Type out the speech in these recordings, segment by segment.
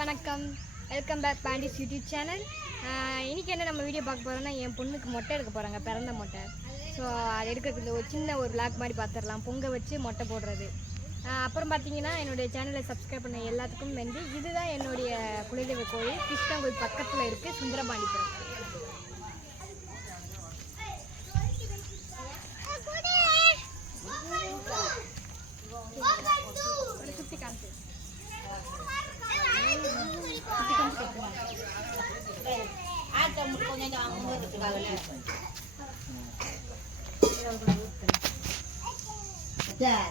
வணக்கம். Welcome back பாண்டிஸ் YouTube channel இன்னைக்கு என்ன நம்ம வீடியோ பார்க்க போகிறோம்னா என் பொண்ணுக்கு மொட்டை எடுக்க போகிறாங்க பிறந்த மொட்டை. ஸோ அது எடுக்கிறதுக்கு ஒரு சின்ன ஒரு விளாக் மாதிரி பார்த்துடலாம். பொங்க வச்சு மொட்டை போடுறது. அப்புறம் பார்த்தீங்கன்னா என்னுடைய சேனலை சப்ஸ்கிரைப் பண்ண எல்லாத்துக்கும் வந்து இதுதான் என்னுடைய குலதெய்வ கோயில். கிருஷ்ணகோயில் பக்கத்தில் இருக்குது சுந்தரபாண்டிபுரம்.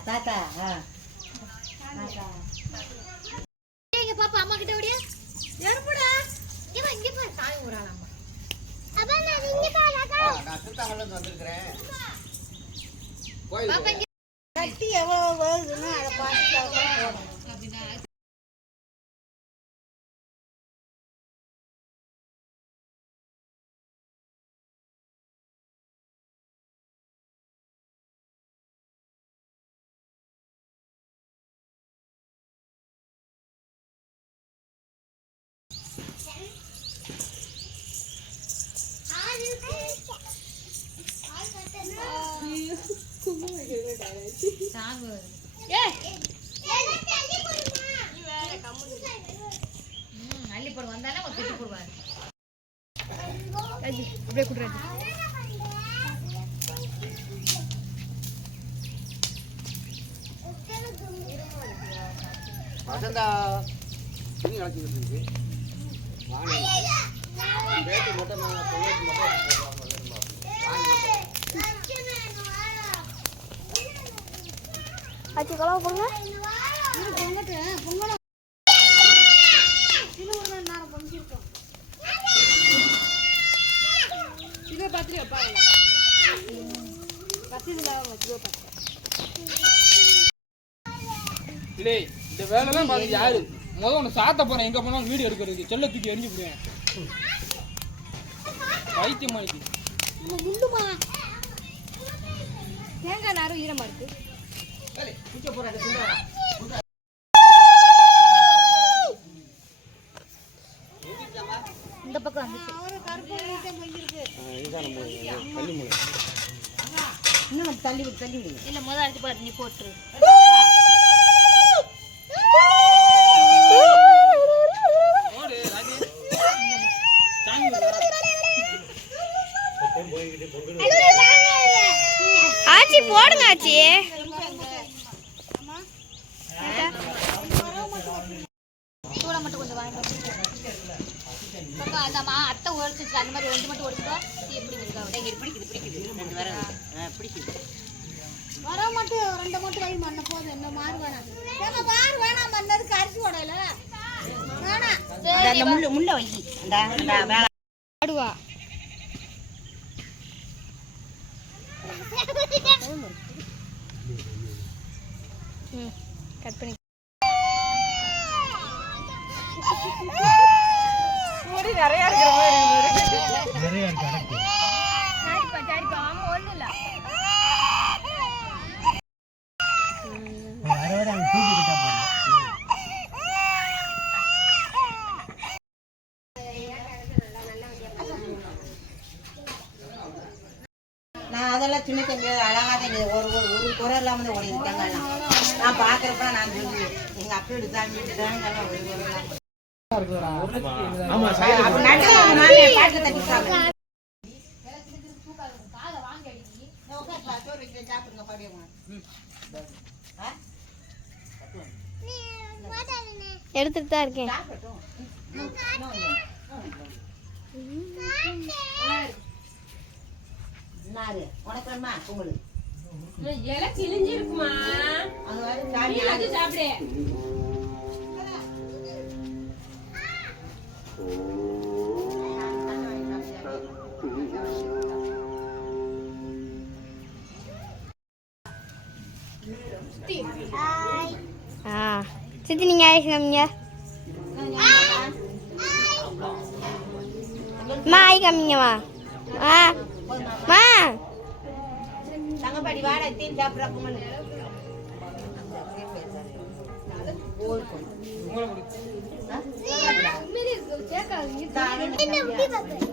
தாத்தா ஆ எங்க பாப்பா அம்மா கிட்ட ஓடியா எடுப்புடா இவ இங்க பாரு தாய் அப்பா நான் இங்க நான் வந்திருக்கிறேன். அள்ளி போடு வந்தானே ஒரு போடுவாரு அப்படியே குடு வசந்தா துணி இருக்கு வாங்க. மட்டும் மட்டும் ஆச்சி கலவை இல்லை இந்த வேலைலாம் பார்த்து யாரு? முத ஒன்று சாத்த போறேன். எங்க போனாலும் வீடியோ எடுக்கிறது செல்ல தூக்கி எரிஞ்சு போடுவேன் பைத்தியம் ஆயிடுச்சு தேங்காய் நாரும் ஈரமா இருக்கு. இந்த பக்கம் வந்துச்சு. இன்னும் தள்ளி விடு தள்ளி விடுங்க இல்ல முதல் அடிச்சு பாரு நீ போட்டுரு? ஆச்சி போடுங்க ஆச்சி. அந்தம்மா அத்தை உழைச்சிச்சு அந்த மாதிரி ரெண்டு மட்டும் உழைச்சிட்டோம் எப்படி இருக்கா. பிடிக்குது பிடிக்குது. ரெண்டு வர பிடிக்குது. வர மட்டும் ரெண்டு மட்டும் வை மண்ண போதும் என்ன மாறு வேணாம். ஏங்க மாறு வேணாம் மண்ணதுக்கு அரிசி உடையில வேணாம். அந்த முள்ளு முள்ள வை அந்த அந்த வேலை ஆடுவா. கட் பண்ணி முடி நிறைய இருக்கிற மாதிரி நிறைய இருக்கு ஆமா ஒண்ணும் இல்ல நான் அதெல்லாம் சின்ன தம்பி அழகா தான் இங்க ஒரு ஒரு ஒரு குறை இல்லாம தான் ஓடி இருக்காங்க நான் பாக்குறப்ப நான் சொல்லுவேன் எங்க அப்பா எடுத்தாங்க எடுத்தாங்க ஒரு குறை எடுத்துட்டு தான் இருக்கேன் உனக்கு வேணுமா? பொங்கல். அது வரை சாப்பிடு. ஆ சித்தி நீங்க ஆயிஷ் காமிங்க மா ஆய் காமிங்கம்மா ஆ மா தங்கப்பாடி வாடா தீன் சாப்பிட்றா பொங்கல் உங்களை கொடு. இந்த அண்ணனுக்கு தம்பியா?